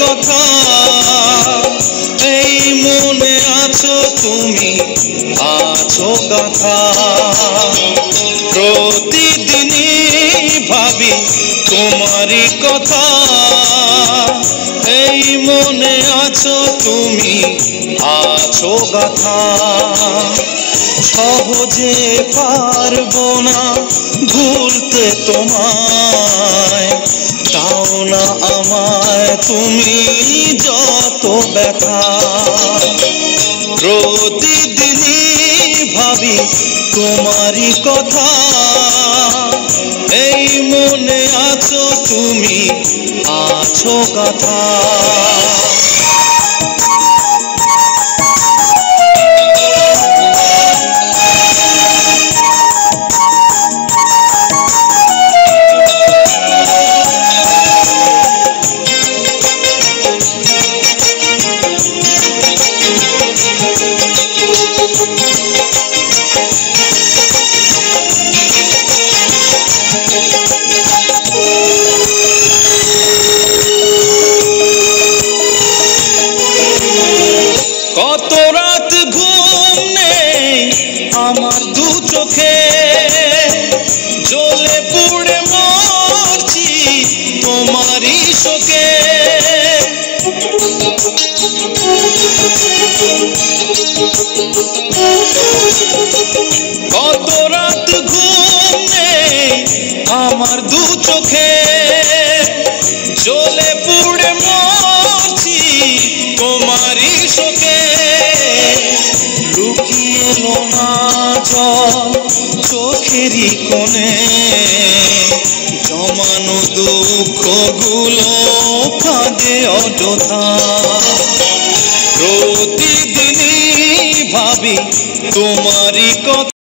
কথা এই মনে আছো তুমি আছো গাথা প্রতিদিনই ভাবি তোমারই কথা এই মনে আছো তুমি আছো গাথা সহজে পারবো না ভুলতে তোমায় দাও না আমায় তুমি যত ব্যথা প্রতিদিনই ভাবি তোমারই কথা এই মনে আছো তুমি আছো গাথা কত রাত ঘুম নেই আমার দু চোখে জ্বলে পুড়ে মরছি তোমারই শোকে কত রাত ঘুম নেই আমার দু চোখে জ্বলে পুড়ে মরছি তোমারই শোকে লুকিয়ে এলো না চোখেরই কোণে জমানো দুঃখগুলো কাঁদে অযথা প্রতিদিনই ভাবি তোমারই কথা